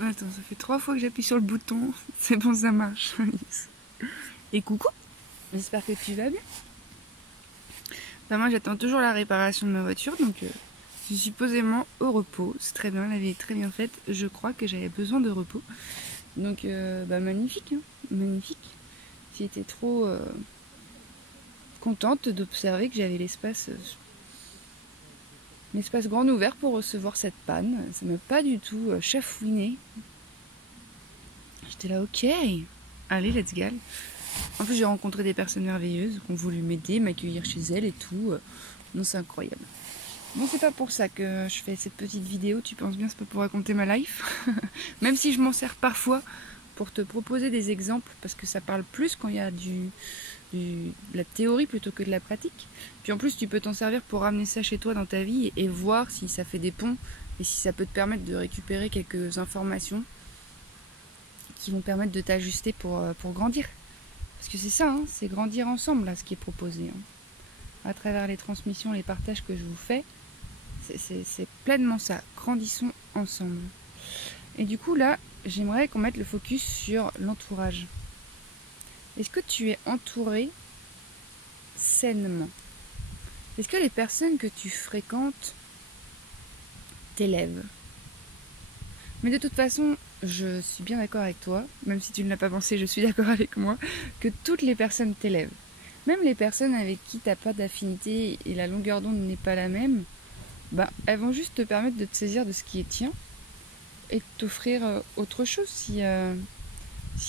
Attends, ça fait 3 fois que j'appuie sur le bouton. C'est bon, ça marche. Et coucou, j'espère que tu vas bien. Bah moi j'attends toujours la réparation de ma voiture, donc je suis supposément au repos. C'est très bien, la vie est très bien faite. Je crois que j'avais besoin de repos. Donc bah magnifique, hein, magnifique. J'étais trop contente d'observer que j'avais l'espace grand ouvert pour recevoir cette panne. Ça m'a pas du tout chafouiné. J'étais là, ok, allez, let's go. En plus, j'ai rencontré des personnes merveilleuses qui ont voulu m'aider, m'accueillir chez elles et tout. Non, c'est incroyable. Bon, c'est pas pour ça que je fais cette petite vidéo. Tu penses bien, c'est pas pour raconter ma life. Même si je m'en sers parfois pour te proposer des exemples, parce que ça parle plus quand il y a de la théorie plutôt que de la pratique. Puis en plus, tu peux t'en servir pour ramener ça chez toi dans ta vie et voir si ça fait des ponts et si ça peut te permettre de récupérer quelques informations qui vont permettre de t'ajuster pour grandir. Parce que c'est ça, hein, c'est grandir ensemble, là, ce qui est proposé. Hein. À travers les transmissions, les partages que je vous fais, c'est pleinement ça. Grandissons ensemble. Et du coup, là, j'aimerais qu'on mette le focus sur l'entourage. Est-ce que tu es entouré sainement? Est-ce que les personnes que tu fréquentes t'élèvent? Mais de toute façon, je suis bien d'accord avec toi, même si tu ne l'as pas pensé, je suis d'accord avec moi, que toutes les personnes t'élèvent. Même les personnes avec qui tu n'as pas d'affinité et la longueur d'onde n'est pas la même, bah, elles vont juste te permettre de te saisir de ce qui est tien et de t'offrir autre chose si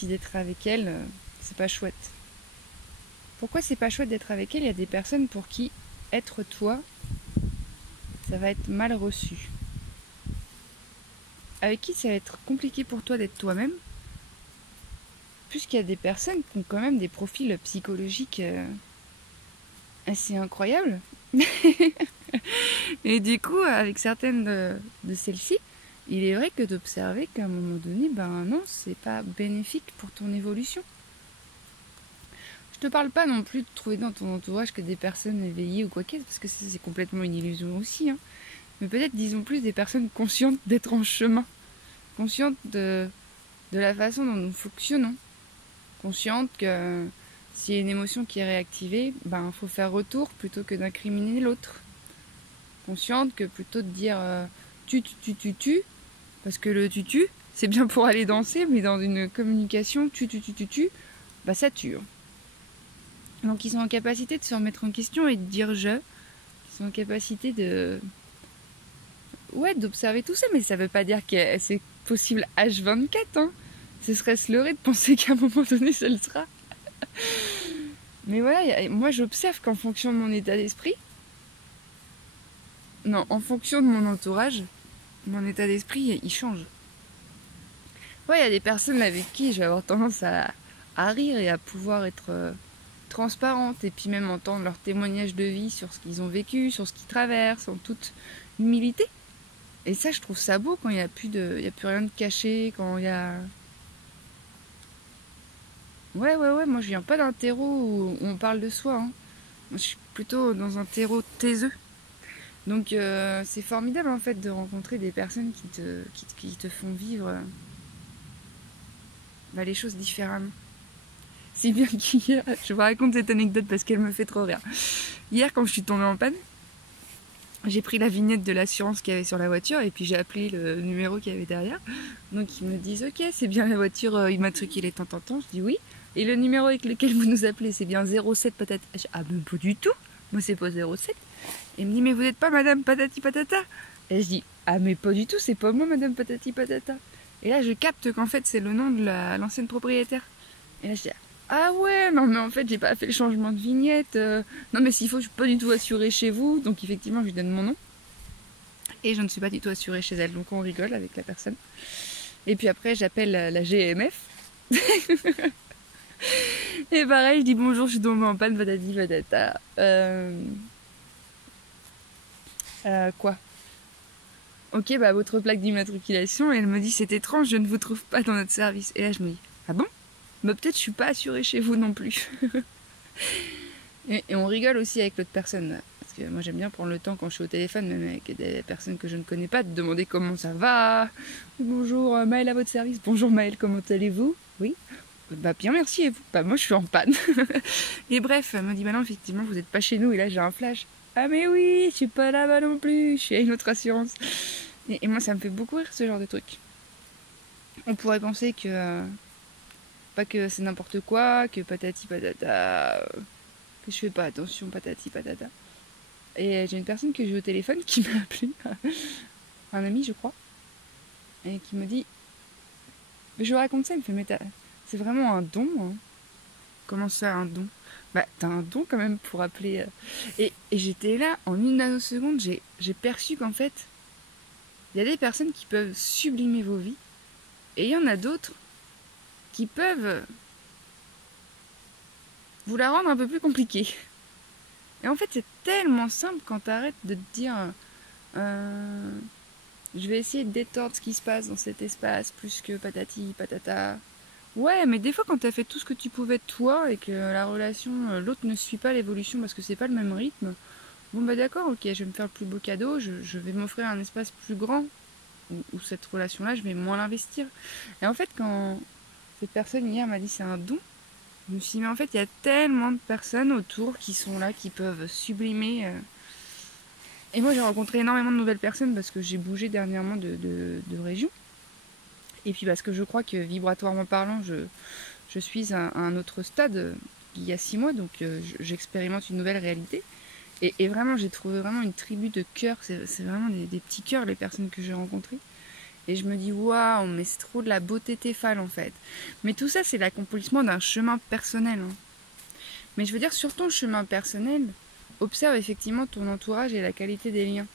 d'être avec elles, c'est pas chouette. Pourquoi c'est pas chouette d'être avec elles? Il y a des personnes pour qui être toi, ça va être mal reçu. Avec qui ça va être compliqué pour toi d'être toi-même, puisqu'il y a des personnes qui ont quand même des profils psychologiques assez incroyables. Et du coup, avec certaines de celles-ci, il est vrai que d'observer qu'à un moment donné, ben non, c'est pas bénéfique pour ton évolution. Je te parle pas non plus de trouver dans ton entourage que des personnes éveillées ou quoi qu'est-ce, parce que c'est complètement une illusion aussi. Hein. Mais peut-être, disons plus, des personnes conscientes d'être en chemin, conscientes de la façon dont nous fonctionnons, conscientes que s'il y a une émotion qui est réactivée, ben faut faire retour plutôt que d'incriminer l'autre. Consciente que plutôt de dire tu, parce que le tu, c'est bien pour aller danser, mais dans une communication tu, bah ça tue. Donc ils sont en capacité de se remettre en question et de dire je. Ils sont en capacité de... Ouais, d'observer tout ça, mais ça veut pas dire que c'est possible H24, hein. Ce serait se leurrer de penser qu'à un moment donné, ça le sera. Mais voilà, moi j'observe qu'en fonction de mon état d'esprit, non, en fonction de mon entourage, mon état d'esprit, il change. Ouais, il y a des personnes avec qui je vais avoir tendance à rire et à pouvoir être transparente et puis même entendre leurs témoignages de vie sur ce qu'ils ont vécu, sur ce qu'ils traversent, en toute humilité. Et ça, je trouve ça beau quand il n'y a plus rien de caché, quand il y a... Ouais, moi je viens pas d'un terreau où on parle de soi. Hein. Moi, je suis plutôt dans un terreau taiseux. Donc c'est formidable en fait de rencontrer des personnes qui te font vivre les choses différemment. Si bien qu'hier, je vous raconte cette anecdote parce qu'elle me fait trop rire. Hier, quand je suis tombée en panne, j'ai pris la vignette de l'assurance qu'il y avait sur la voiture et puis j'ai appelé le numéro qu'il y avait derrière. Donc ils me disent ok, c'est bien la voiture immatriculée tant. Je dis oui. Et le numéro avec lequel vous nous appelez, c'est bien 07 patata. Ah ben pas du tout. Moi c'est pas 07. Et il me dit mais vous n'êtes pas madame patati patata. Et je dis ah mais pas du tout, c'est pas moi madame patati patata. Et là je capte qu'en fait c'est le nom de l'ancienne propriétaire. Et là je dis ah ouais, non mais en fait j'ai pas fait le changement de vignette. Non mais s'il faut, je suis pas du tout assurée chez vous. Donc effectivement je lui donne mon nom. Et je ne suis pas du tout assurée chez elle. Donc on rigole avec la personne. Et puis après j'appelle la GMF. Et pareil, je dis bonjour, je suis tombée en panne, patati patata. Quoi? Ok, bah votre plaque d'immatriculation. Et elle me dit c'est étrange, je ne vous trouve pas dans notre service. Et là je me dis ah bon? Mais peut-être je suis pas assurée chez vous non plus. et on rigole aussi avec l'autre personne. Parce que moi j'aime bien prendre le temps quand je suis au téléphone, même avec des personnes que je ne connais pas, de demander comment ça va. Bonjour Maëlle à votre service. Bonjour Maëlle, comment allez-vous? Oui. Bah bien merci et vous? Bah moi je suis en panne. Et bref, elle m'a dit bah non effectivement vous n'êtes pas chez nous et là j'ai un flash. Ah mais oui, je suis pas là-bas non plus, je suis à une autre assurance. Et moi ça me fait beaucoup rire ce genre de truc. On pourrait penser que pas que c'est n'importe quoi, que patati patata, que je fais pas attention patati patata. Et j'ai une personne que j'ai au téléphone qui m'a appelé, un ami je crois, et qui me dit, je lui raconte ça, il me fait mais c'est vraiment un don, hein. Comment ça un don? Bah t'as un don quand même pour appeler. Et j'étais là, en une nanoseconde, j'ai perçu qu'en fait, il y a des personnes qui peuvent sublimer vos vies, et il y en a d'autres qui peuvent vous la rendre un peu plus compliquée. Et en fait, c'est tellement simple quand t'arrêtes de te dire je vais essayer de détordre ce qui se passe dans cet espace plus que patati patata. Ouais, mais des fois, quand t'as fait tout ce que tu pouvais de toi et que la relation, l'autre ne suit pas l'évolution parce que c'est pas le même rythme, bon bah d'accord, ok, je vais me faire le plus beau cadeau, je vais m'offrir un espace plus grand où cette relation-là, je vais moins l'investir. Et en fait, quand cette personne hier m'a dit c'est un don, je me suis dit mais en fait, il y a tellement de personnes autour qui sont là, qui peuvent sublimer. Et moi, j'ai rencontré énormément de nouvelles personnes parce que j'ai bougé dernièrement de région. Et puis parce que je crois que vibratoirement parlant, je suis à un autre stade il y a 6 mois, donc j'expérimente une nouvelle réalité. Et vraiment, j'ai trouvé vraiment une tribu de cœurs, c'est vraiment des petits cœurs les personnes que j'ai rencontrées. Et je me dis, waouh, mais c'est trop de la beauté téphale en fait. Mais tout ça, c'est l'accomplissement d'un chemin personnel. Hein. Mais je veux dire, sur ton chemin personnel, observe effectivement ton entourage et la qualité des liens.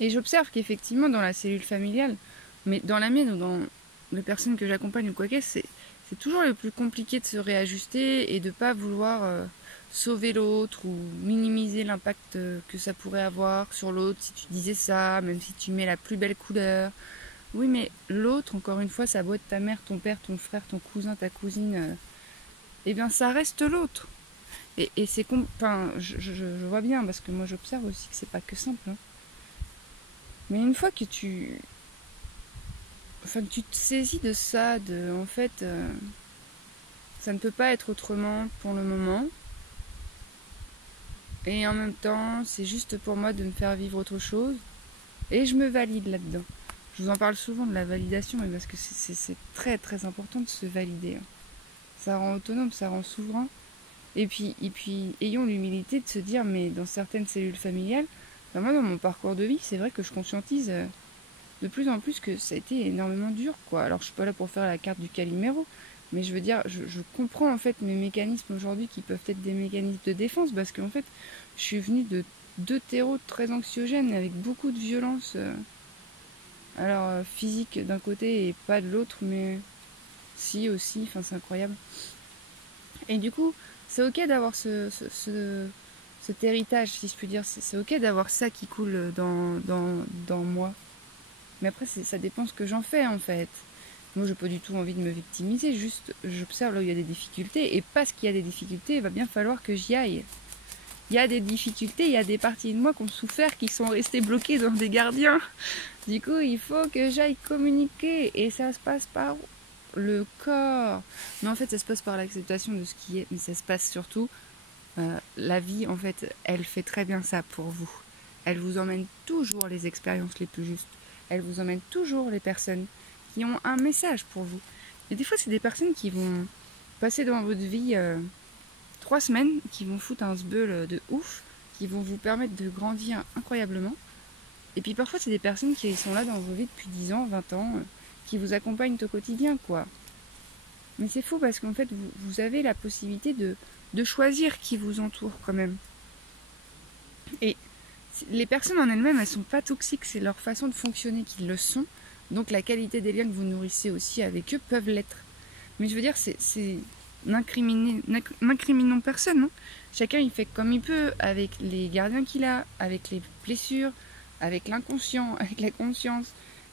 Et j'observe qu'effectivement dans la cellule familiale, mais dans la mienne ou dans les personnes que j'accompagne ou quoi qu'est-ce, c'est toujours le plus compliqué de se réajuster et de ne pas vouloir sauver l'autre ou minimiser l'impact que ça pourrait avoir sur l'autre si tu disais ça, même si tu mets la plus belle couleur. Oui, mais l'autre, encore une fois, ça doit être ta mère, ton père, ton frère, ton cousin, ta cousine. Eh bien, ça reste l'autre. Et c'est... Enfin, je vois bien, parce que moi j'observe aussi que c'est pas que simple. Hein. Mais une fois que tu te saisis de ça, en fait, ça ne peut pas être autrement pour le moment. Et en même temps, c'est juste pour moi de me faire vivre autre chose. Et je me valide là-dedans. Je vous en parle souvent de la validation, parce que c'est très très important de se valider. Hein. Ça rend autonome, ça rend souverain. Et puis ayons l'humilité de se dire, mais dans certaines cellules familiales, moi dans mon parcours de vie, c'est vrai que je conscientise de plus en plus que ça a été énormément dur, quoi. Alors je suis pas là pour faire la carte du Calimero, mais je veux dire, je comprends en fait mes mécanismes aujourd'hui qui peuvent être des mécanismes de défense, parce qu'en fait, je suis venue de 2 terreaux très anxiogènes, avec beaucoup de violence, physique d'un côté et pas de l'autre, mais si aussi, enfin c'est incroyable. Et du coup, c'est ok d'avoir cet héritage, si je puis dire, c'est ok d'avoir ça qui coule dans moi. Mais après, ça dépend ce que j'en fais, en fait. Moi, j'ai pas du tout envie de me victimiser, juste j'observe là où il y a des difficultés, et parce qu'il y a des difficultés, il va bien falloir que j'y aille. Il y a des difficultés, il y a des parties de moi qui ont souffert, qui sont restées bloquées dans des gardiens. Du coup, il faut que j'aille communiquer, et ça se passe par le corps. Mais en fait, ça se passe par l'acceptation de ce qui est, mais ça se passe surtout... la vie, en fait, elle fait très bien ça pour vous. Elle vous emmène toujours les expériences les plus justes. Elle vous emmène toujours les personnes qui ont un message pour vous. Et des fois, c'est des personnes qui vont passer dans votre vie 3 semaines, qui vont foutre un sbeul de ouf, qui vont vous permettre de grandir incroyablement. Et puis parfois, c'est des personnes qui sont là dans vos vies depuis 10 ans, 20 ans, qui vous accompagnent au quotidien, quoi. Mais c'est fou parce qu'en fait, vous avez la possibilité de choisir qui vous entoure quand même. Et les personnes en elles-mêmes, elles sont pas toxiques, c'est leur façon de fonctionner qu'ils le sont. Donc la qualité des liens que vous nourrissez aussi avec eux peuvent l'être. Mais je veux dire, n'incriminons personne. Hein. Chacun il fait comme il peut, avec les gardiens qu'il a, avec les blessures, avec l'inconscient, avec la conscience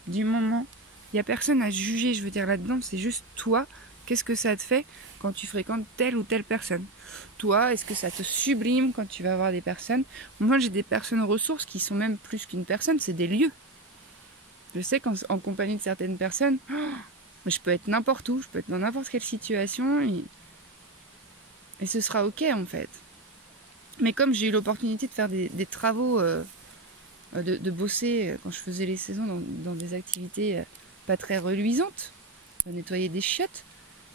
du moment. Il n'y a personne à juger, je veux dire, là-dedans, c'est juste toi, Qu'est-ce que ça te fait quand tu fréquentes telle ou telle personne? Toi, est-ce que ça te sublime quand tu vas voir des personnes? Moi, j'ai des personnes ressources qui sont même plus qu'une personne, c'est des lieux. Je sais qu'en compagnie de certaines personnes, je peux être n'importe où, je peux être dans n'importe quelle situation et ce sera ok en fait. Mais comme j'ai eu l'opportunité de faire des travaux, de bosser quand je faisais les saisons dans des activités pas très reluisantes, nettoyer des chiottes,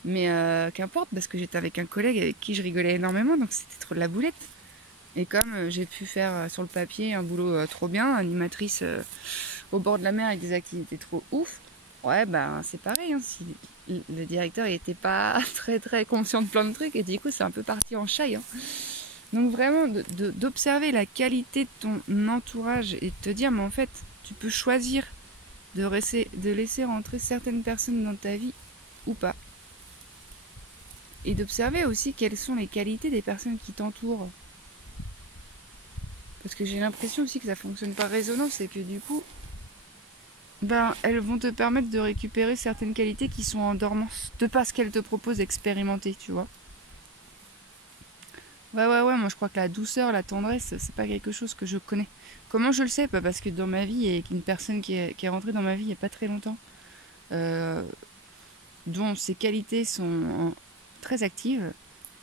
mais qu'importe, parce que j'étais avec un collègue avec qui je rigolais énormément, donc c'était trop de la boulette. Et comme j'ai pu faire sur le papier un boulot trop bien, animatrice au bord de la mer avec des activités trop ouf, ouais, ben c'est pareil, hein, si le directeur n'était pas très très conscient de plein de trucs, et du coup c'est un peu parti en chaille. Hein. Donc vraiment, d'observer la qualité de ton entourage et de te dire, mais en fait, tu peux choisir de laisser rentrer certaines personnes dans ta vie ou pas. Et d'observer aussi quelles sont les qualités des personnes qui t'entourent. Parce que j'ai l'impression aussi que ça fonctionne par résonance et que du coup, ben, elles vont te permettre de récupérer certaines qualités qui sont en dormance, de pas ce qu'elles te proposent d'expérimenter, tu vois. Ouais, moi je crois que la douceur, la tendresse, c'est pas quelque chose que je connais. Comment je le sais? Pas parce que dans ma vie, il y a une personne qui est rentrée dans ma vie il n'y a pas très longtemps, dont ses qualités sont très actives,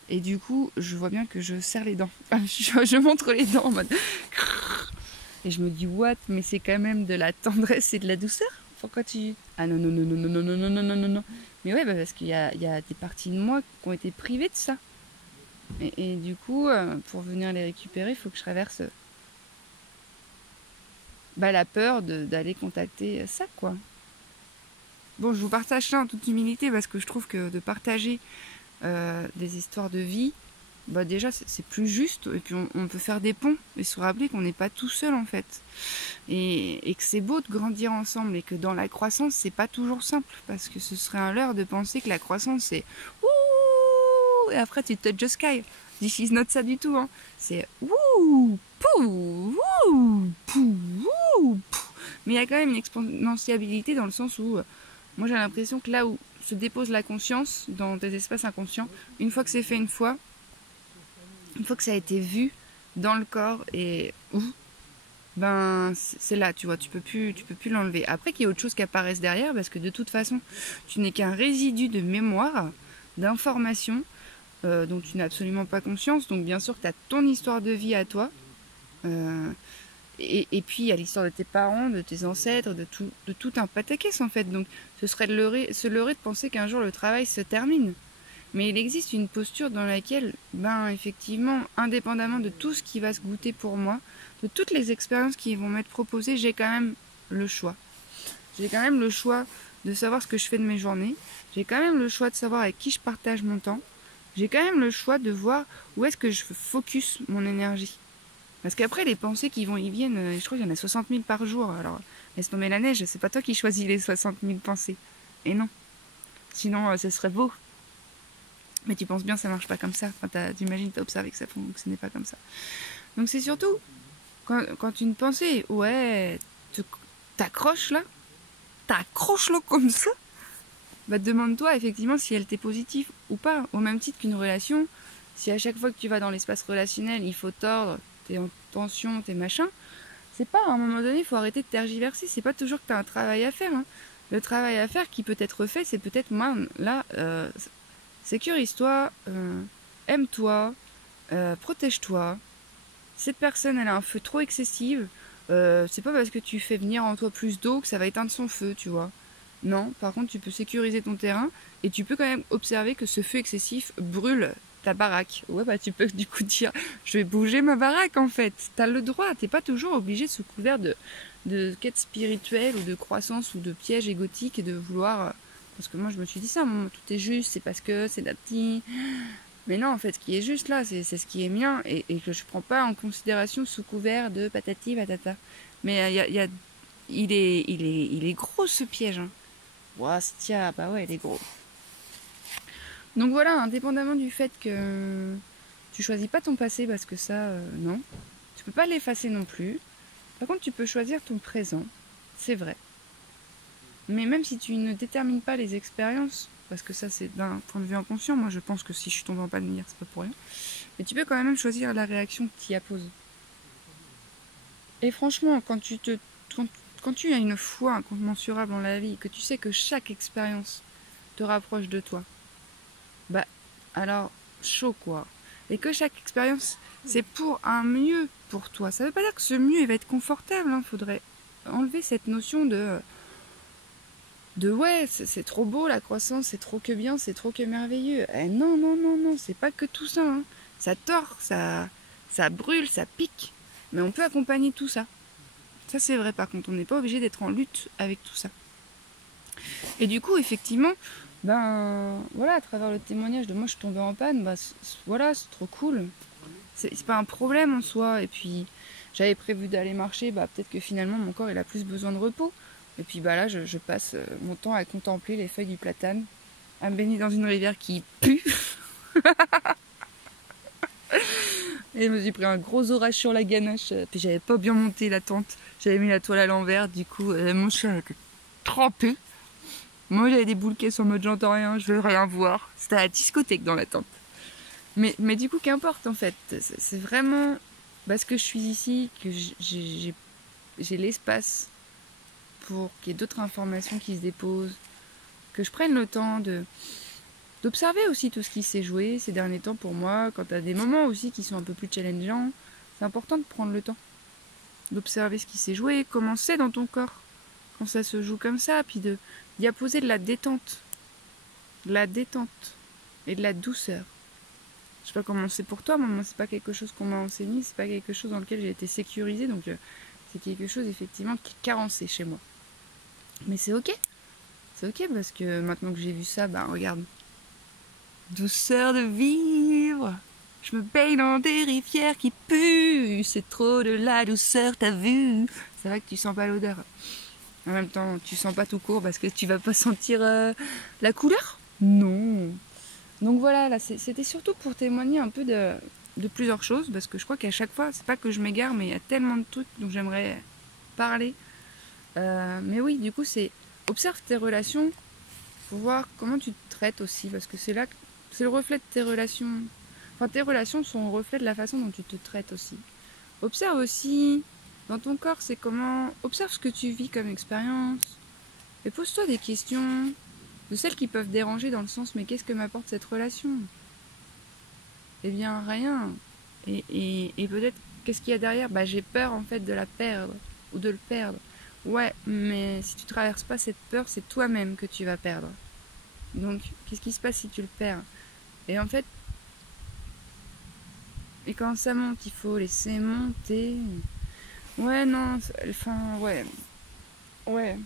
et du coup, je vois bien que je serre les dents. Je montre les dents en mode... Et je me dis, what? Mais c'est quand même de la tendresse et de la douceur? Pourquoi tu... Ah non. Mais ouais, parce qu'il y a des parties de moi qui ont été privées de ça. Et du coup, pour venir les récupérer, il faut que je traverse la peur d'aller contacter ça, quoi. Bon, je vous partage ça en toute humilité parce que je trouve que de partager des histoires de vie, déjà c'est plus juste, et puis on peut faire des ponts et se rappeler qu'on n'est pas tout seul en fait, et que c'est beau de grandir ensemble, et que dans la croissance c'est pas toujours simple, parce que ce serait un leurre de penser que la croissance c'est ouh et après tu touch the sky. This is not ça du tout, hein. C'est ouh pou ouh pou ouh pou. Mais il y a quand même une exponentialité dans le sens où moi j'ai l'impression que là où se dépose la conscience dans tes espaces inconscients, une fois que c'est fait une fois que ça a été vu dans le corps, et ben c'est là, tu vois, tu peux plus l'enlever. Après qu'il y ait autre chose qui apparaisse derrière, parce que de toute façon tu n'es qu'un résidu de mémoire, d'informations dont tu n'as absolument pas conscience. Donc bien sûr que tu as ton histoire de vie à toi, et puis il y a l'histoire de tes parents, de tes ancêtres, de tout un pataquès en fait. Donc ce serait se leurrer de penser qu'un jour le travail se termine. Mais il existe une posture dans laquelle, effectivement, indépendamment de tout ce qui va se goûter pour moi, de toutes les expériences qui vont m'être proposées, j'ai quand même le choix. J'ai quand même le choix de savoir ce que je fais de mes journées. J'ai quand même le choix de savoir avec qui je partage mon temps. J'ai quand même le choix de voir où est-ce que je focus mon énergie. Parce qu'après, les pensées qui vont, ils viennent, je crois qu'il y en a 60 000 par jour. Alors, laisse tomber la neige, c'est pas toi qui choisis les 60 000 pensées. Et non. Sinon, ce serait beau. Mais tu penses bien, ça marche pas comme ça. Enfin, t'imagines, t'as observé que ce n'est pas comme ça. Donc c'est surtout, quand une pensée, t'accroches là comme ça, demande-toi effectivement si elle t'est positive ou pas. Au même titre qu'une relation, si à chaque fois que tu vas dans l'espace relationnel, il faut tordre, t'es en tension, t'es machin, c'est pas, à un moment donné, il faut arrêter de tergiverser. C'est pas toujours que t'as un travail à faire. Hein. Le travail à faire qui peut être fait, c'est peut-être, moi, là... sécurise-toi, aime-toi, protège-toi. Cette personne, elle a un feu trop excessif. C'est pas parce que tu fais venir en toi plus d'eau que ça va éteindre son feu, tu vois. Non, par contre, tu peux sécuriser ton terrain, et tu peux quand même observer que ce feu excessif brûle ta baraque. Ouais, tu peux du coup dire, je vais bouger ma baraque en fait. T'as le droit, t'es pas toujours obligé, sous couvert de quête spirituelle ou de croissance ou de piège égotique, et de vouloir... Parce que moi je me suis dit ça, tout est juste, c'est parce que c'est la petite... Mais non, en fait, ce qui est juste là, c'est ce qui est mien, et que je prends pas en considération sous couvert de patati patata. Mais il est gros ce piège. Hein. Ouah, tiens, il est gros. Donc voilà, indépendamment du fait que tu choisis pas ton passé, parce que ça, non. Tu peux pas l'effacer non plus. Par contre, tu peux choisir ton présent, c'est vrai. Mais même si tu ne détermines pas les expériences, parce que ça c'est d'un point de vue inconscient. Moi je pense que si je suis tombée en panne hier, c'est pas pour rien. Mais tu peux quand même choisir la réaction que tu y apposes. Et franchement, quand tu as une foi incommensurable en la vie, que tu sais que chaque expérience te rapproche de toi, bah alors chaud quoi. Et que chaque expérience c'est pour un mieux pour toi. Ça veut pas dire que ce mieux il va être confortable, hein. Faudrait enlever cette notion de ouais, c'est trop beau la croissance, c'est trop que bien, c'est trop que merveilleux. Eh non, non, non, non, c'est pas que tout ça, hein. Ça tord, ça brûle, ça pique. Mais on peut accompagner tout ça. Ça c'est vrai, par contre, on n'est pas obligé d'être en lutte avec tout ça. Et du coup, effectivement, ben voilà, à travers le témoignage de moi je suis tombée en panne, bah voilà, c'est trop cool. C'est pas un problème en soi. Et puis j'avais prévu d'aller marcher, bah peut-être que finalement mon corps il a plus besoin de repos. Et puis bah là je passe mon temps à contempler les feuilles du platane, à me baigner dans une rivière qui pue. Et je me suis pris un gros orage sur la ganache. Puis j'avais pas bien monté la tente. J'avais mis la toile à l'envers. Du coup, mon chien était trempé. Moi, j'avais des boules caisses en mode j'entends rien, je veux rien voir. C'était la discothèque dans la tente. Mais du coup, qu'importe en fait. C'est vraiment parce que je suis ici que j'ai l'espace pour qu'il y ait d'autres informations qui se déposent. Que je prenne le temps d'observer aussi tout ce qui s'est joué ces derniers temps pour moi, quand tu as des moments aussi qui sont un peu plus challengeants, c'est important de prendre le temps d'observer ce qui s'est joué, comment c'est dans ton corps quand ça se joue comme ça, puis d'y apposer de la détente et de la douceur. Je sais pas comment c'est pour toi, moi c'est pas quelque chose qu'on m'a enseigné, c'est pas quelque chose dans lequel j'ai été sécurisée, donc c'est quelque chose effectivement qui est carencé chez moi. Mais c'est ok parce que maintenant que j'ai vu ça, bah regarde, douceur de vivre. Je me baigne dans des rivières qui puent. C'est trop de la douceur, t'as vu. C'est vrai que tu sens pas l'odeur. En même temps, tu sens pas tout court parce que tu vas pas sentir la couleur. Non. Donc voilà, là, c'était surtout pour témoigner un peu de plusieurs choses. Parce que je crois qu'à chaque fois, c'est pas que je m'égare, mais il y a tellement de trucs dont j'aimerais parler. Mais oui, du coup, c'est observe tes relations pour voir comment tu te traites aussi. Parce que c'est là que c'est le reflet de tes relations. Enfin, tes relations sont le reflet de la façon dont tu te traites aussi. Observe aussi dans ton corps, c'est comment. Observe ce que tu vis comme expérience. Et pose-toi des questions de celles qui peuvent déranger dans le sens mais qu'est-ce que m'apporte cette relation? Eh bien, rien. Et peut-être, qu'est-ce qu'il y a derrière? Bah, j'ai peur en fait de la perdre ou de le perdre. Ouais, mais si tu traverses pas cette peur, c'est toi-même que tu vas perdre. Donc, qu'est-ce qui se passe si tu le perds? Et en fait, et quand ça monte, il faut laisser monter. Ouais, non, enfin, ouais. Ouais.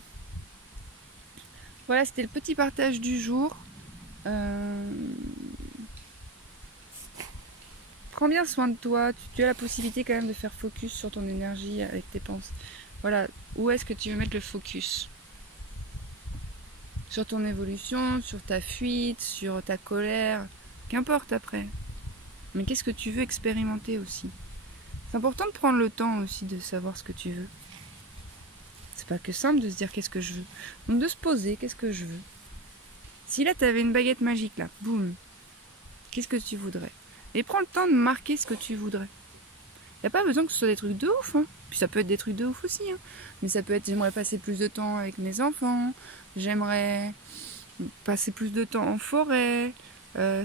Voilà, c'était le petit partage du jour. Prends bien soin de toi. Tu as la possibilité quand même de faire focus sur ton énergie avec tes pensées. Voilà, où est-ce que tu veux mettre le focus? Sur ton évolution, sur ta fuite, sur ta colère, qu'importe après. Mais qu'est-ce que tu veux expérimenter aussi? C'est important de prendre le temps aussi de savoir ce que tu veux. C'est pas que simple de se dire qu'est-ce que je veux. Donc de se poser, qu'est-ce que je veux? Si là tu avais une baguette magique là, boum, qu'est-ce que tu voudrais? Et prends le temps de marquer ce que tu voudrais. Y a pas besoin que ce soit des trucs de ouf, hein. Puis ça peut être des trucs de ouf aussi, hein. Mais ça peut être j'aimerais passer plus de temps avec mes enfants, j'aimerais passer plus de temps en forêt.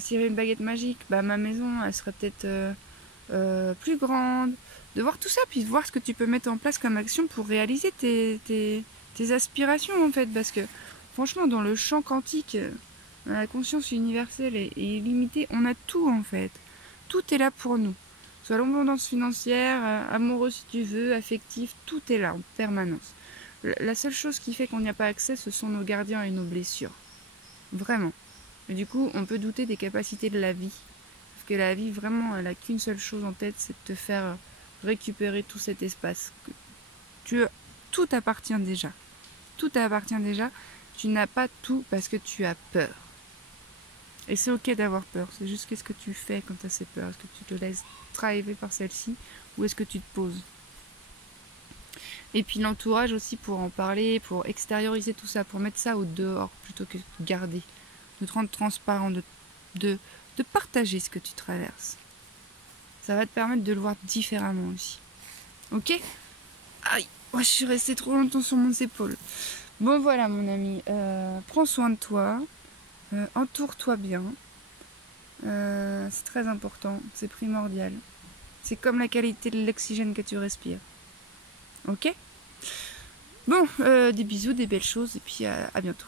S'il y avait une baguette magique, bah ma maison elle serait peut-être plus grande. De voir tout ça, puis de voir ce que tu peux mettre en place comme action pour réaliser tes aspirations en fait. Parce que franchement, dans le champ quantique, la conscience universelle est illimitée, on a tout en fait. Tout est là pour nous. Soit l'abondance financière, amoureux si tu veux, affectif, tout est là en permanence. La seule chose qui fait qu'on n'y a pas accès, ce sont nos gardiens et nos blessures. Vraiment. Et du coup, on peut douter des capacités de la vie. Parce que la vie, vraiment, elle n'a qu'une seule chose en tête, c'est de te faire récupérer tout cet espace. Tout t'appartient déjà. Tout t'appartient déjà. Tu n'as pas tout parce que tu as peur. Et c'est ok d'avoir peur. C'est juste qu'est-ce que tu fais quand tu as ces peurs? Est-ce que tu te laisses driver par celle-ci ou est-ce que tu te poses? Et puis l'entourage aussi pour en parler, pour extérioriser tout ça, pour mettre ça au dehors plutôt que de garder. de te rendre transparent, de partager ce que tu traverses. Ça va te permettre de le voir différemment aussi. Ok? Aïe, je suis restée trop longtemps sur mon épaule. Bon voilà mon ami, prends soin de toi, entoure-toi bien. C'est très important, c'est primordial. C'est comme la qualité de l'oxygène que tu respires. Ok? Bon, des bisous, des belles choses et puis à bientôt.